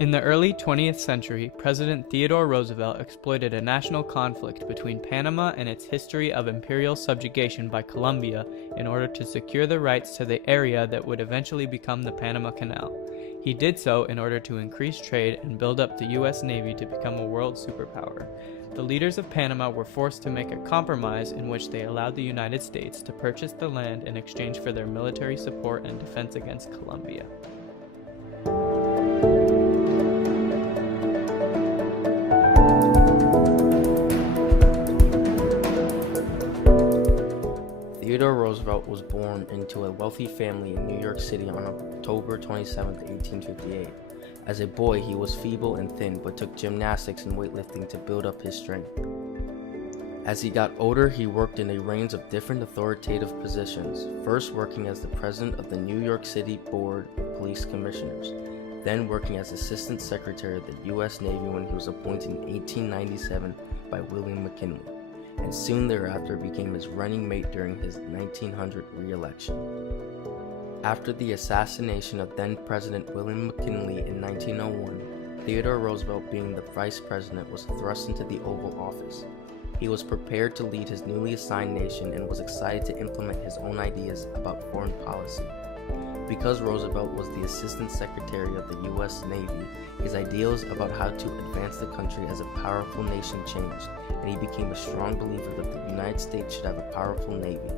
In the early 20th century, President Theodore Roosevelt exploited a national conflict between Panama and its history of imperial subjugation by Colombia in order to secure the rights to the area that would eventually become the Panama Canal. He did so in order to increase trade and build up the U.S. Navy to become a world superpower. The leaders of Panama were forced to make a compromise in which they allowed the United States to purchase the land in exchange for their military support and defense against Colombia. Theodore Roosevelt was born into a wealthy family in New York City on October 27, 1858. As a boy, he was feeble and thin, but took gymnastics and weightlifting to build up his strength. As he got older, he worked in a range of different authoritative positions, first working as the president of the New York City Board of Police Commissioners, then working as Assistant Secretary of the U.S. Navy when he was appointed in 1897 by William McKinley, and soon thereafter became his running mate during his 1900 re-election. After the assassination of then-President William McKinley in 1901, Theodore Roosevelt, being the vice president, was thrust into the Oval Office. He was prepared to lead his newly assigned nation and was excited to implement his own ideas about foreign policy. Because Roosevelt was the Assistant Secretary of the U.S. Navy, his ideals about how to advance the country as a powerful nation changed, and he became a strong believer that the United States should have a powerful Navy.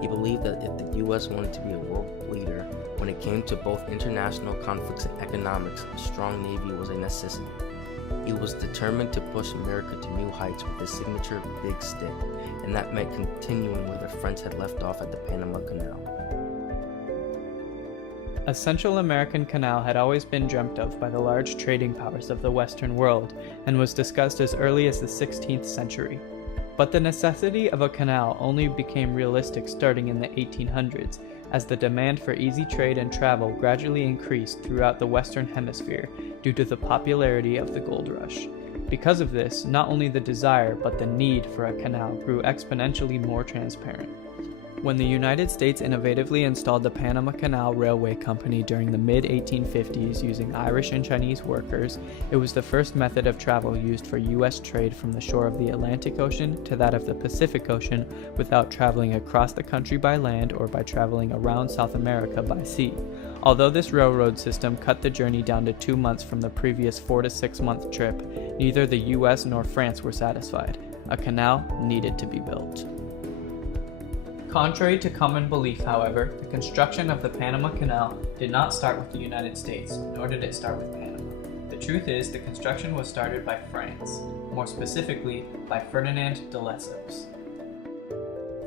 He believed that if the U.S. wanted to be a world leader when it came to both international conflicts and economics, a strong Navy was a necessity. He was determined to push America to new heights with his signature Big Stick, and that meant continuing where their friends had left off at the Panama Canal. A Central American canal had always been dreamt of by the large trading powers of the Western world and was discussed as early as the 16th century. But the necessity of a canal only became realistic starting in the 1800s, as the demand for easy trade and travel gradually increased throughout the Western Hemisphere due to the popularity of the gold rush. Because of this, not only the desire but the need for a canal grew exponentially more transparent. When the United States innovatively installed the Panama Canal Railway Company during the mid-1850s using Irish and Chinese workers, it was the first method of travel used for U.S. trade from the shore of the Atlantic Ocean to that of the Pacific Ocean without traveling across the country by land or by traveling around South America by sea. Although this railroad system cut the journey down to 2 months from the previous 4 to 6 month trip, neither the U.S. nor France were satisfied. A canal needed to be built. Contrary to common belief, however, the construction of the Panama Canal did not start with the United States, nor did it start with Panama. The truth is, the construction was started by France, more specifically by Ferdinand de Lesseps.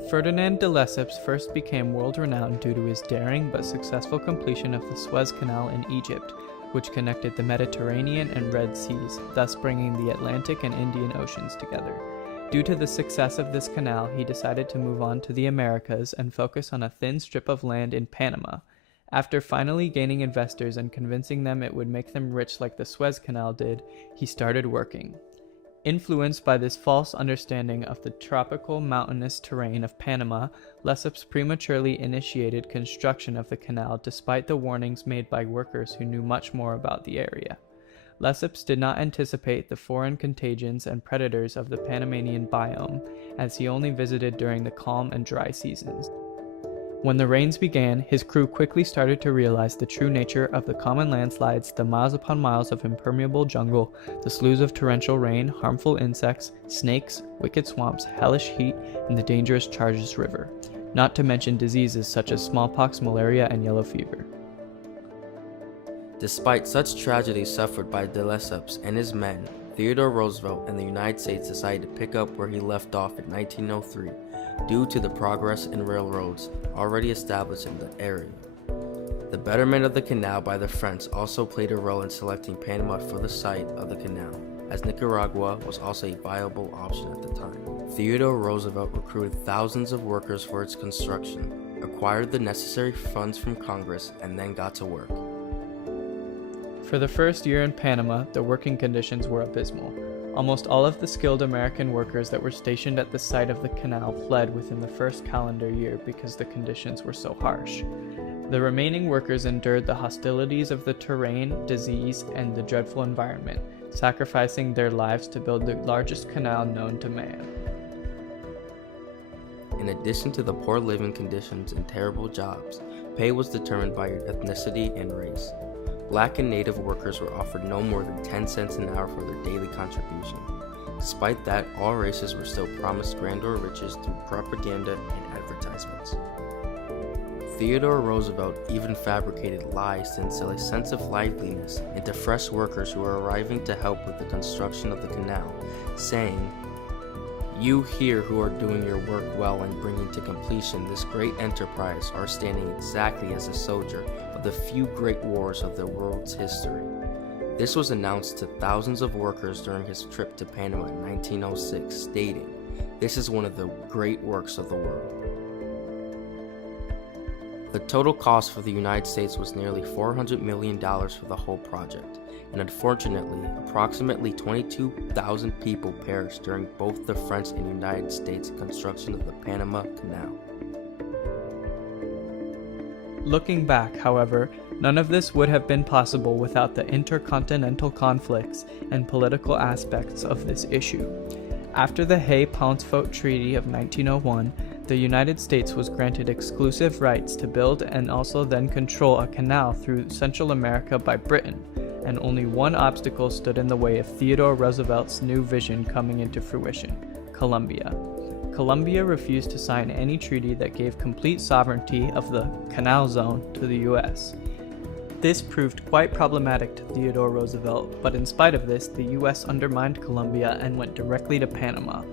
Ferdinand de Lesseps first became world-renowned due to his daring but successful completion of the Suez Canal in Egypt, which connected the Mediterranean and Red Seas, thus bringing the Atlantic and Indian Oceans together. Due to the success of this canal, he decided to move on to the Americas and focus on a thin strip of land in Panama. After finally gaining investors and convincing them it would make them rich like the Suez Canal did, he started working. Influenced by this false understanding of the tropical mountainous terrain of Panama, Lesseps prematurely initiated construction of the canal despite the warnings made by workers who knew much more about the area. Lesseps did not anticipate the foreign contagions and predators of the Panamanian biome, as he only visited during the calm and dry seasons. When the rains began, his crew quickly started to realize the true nature of the common landslides, the miles upon miles of impermeable jungle, the sloughs of torrential rain, harmful insects, snakes, wicked swamps, hellish heat, and the dangerous Charges River, not to mention diseases such as smallpox, malaria, and yellow fever. Despite such tragedies suffered by de Lesseps and his men, Theodore Roosevelt and the United States decided to pick up where he left off in 1903 due to the progress in railroads already established in the area. The betterment of the canal by the French also played a role in selecting Panama for the site of the canal, as Nicaragua was also a viable option at the time. Theodore Roosevelt recruited thousands of workers for its construction, acquired the necessary funds from Congress, and then got to work. For the first year in Panama, the working conditions were abysmal. Almost all of the skilled American workers that were stationed at the site of the canal fled within the first calendar year because the conditions were so harsh. The remaining workers endured the hostilities of the terrain, disease, and the dreadful environment, sacrificing their lives to build the largest canal known to man. In addition to the poor living conditions and terrible jobs, pay was determined by your ethnicity and race. Black and Native workers were offered no more than 10 cents an hour for their daily contribution. Despite that, all races were still promised grandeur riches through propaganda and advertisements. Theodore Roosevelt even fabricated lies to instill a sense of liveliness into fresh workers who were arriving to help with the construction of the canal, saying, "You here who are doing your work well and bringing to completion this great enterprise are standing exactly as a soldier of the few great wars of the world's history." This was announced to thousands of workers during his trip to Panama in 1906, stating, "This is one of the great works of the world." The total cost for the United States was nearly $400 million for the whole project, and unfortunately, approximately 22,000 people perished during both the French and United States construction of the Panama Canal. Looking back, however, none of this would have been possible without the intercontinental conflicts and political aspects of this issue. After the Hay-Pauncefote Treaty of 1901, the United States was granted exclusive rights to build and also then control a canal through Central America by Britain, and only one obstacle stood in the way of Theodore Roosevelt's new vision coming into fruition: Colombia. Colombia refused to sign any treaty that gave complete sovereignty of the Canal Zone to the U.S. This proved quite problematic to Theodore Roosevelt, but in spite of this, the U.S. undermined Colombia and went directly to Panama.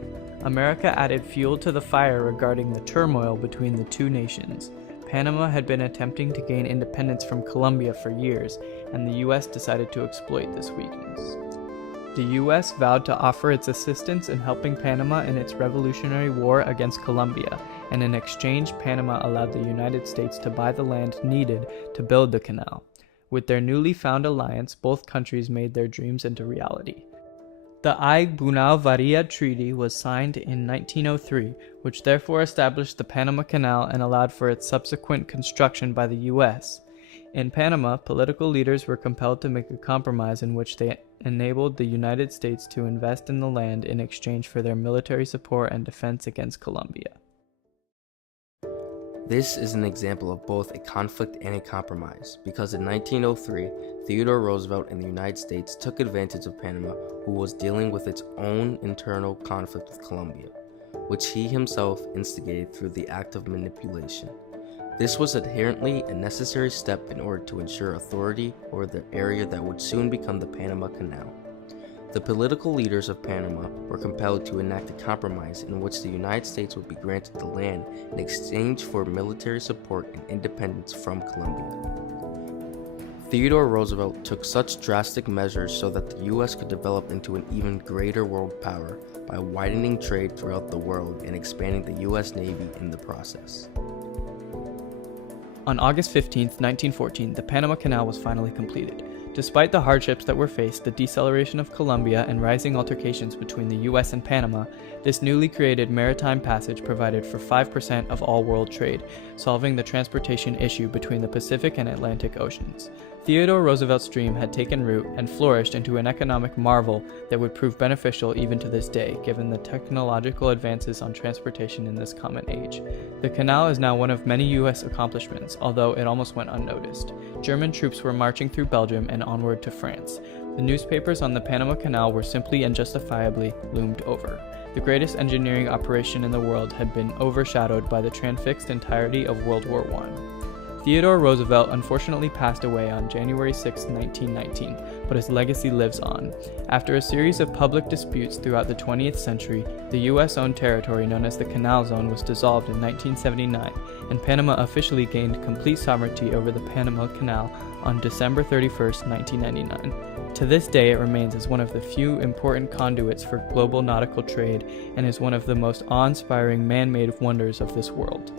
America added fuel to the fire regarding the turmoil between the two nations. Panama had been attempting to gain independence from Colombia for years, and the U.S. decided to exploit this weakness. The U.S. vowed to offer its assistance in helping Panama in its Revolutionary War against Colombia, and in exchange, Panama allowed the United States to buy the land needed to build the canal. With their newly found alliance, both countries made their dreams into reality. The Bunau-Varilla Treaty was signed in 1903, which therefore established the Panama Canal and allowed for its subsequent construction by the U.S. In Panama, political leaders were compelled to make a compromise in which they enabled the United States to invest in the land in exchange for their military support and defense against Colombia. This is an example of both a conflict and a compromise, because in 1903, Theodore Roosevelt and the United States took advantage of Panama, who was dealing with its own internal conflict with Colombia, which he himself instigated through the act of manipulation. This was inherently a necessary step in order to ensure authority over the area that would soon become the Panama Canal. The political leaders of Panama were compelled to enact a compromise in which the United States would be granted the land in exchange for military support and independence from Colombia. Theodore Roosevelt took such drastic measures so that the U.S. could develop into an even greater world power by widening trade throughout the world and expanding the U.S. Navy in the process. On August 15, 1914, the Panama Canal was finally completed. Despite the hardships that were faced, the deceleration of Colombia and rising altercations between the U.S. and Panama, this newly created maritime passage provided for 5% of all world trade, solving the transportation issue between the Pacific and Atlantic Oceans. Theodore Roosevelt's dream had taken root and flourished into an economic marvel that would prove beneficial even to this day, given the technological advances on transportation in this common age. The canal is now one of many U.S. accomplishments, although it almost went unnoticed. German troops were marching through Belgium and onward to France. The newspapers on the Panama Canal were simply and justifiably loomed over. The greatest engineering operation in the world had been overshadowed by the transfixed entirety of World War I. Theodore Roosevelt unfortunately passed away on January 6, 1919, but his legacy lives on. After a series of public disputes throughout the 20th century, the U.S.-owned territory known as the Canal Zone was dissolved in 1979, and Panama officially gained complete sovereignty over the Panama Canal on December 31, 1999. To this day, it remains as one of the few important conduits for global nautical trade and is one of the most awe-inspiring man-made wonders of this world.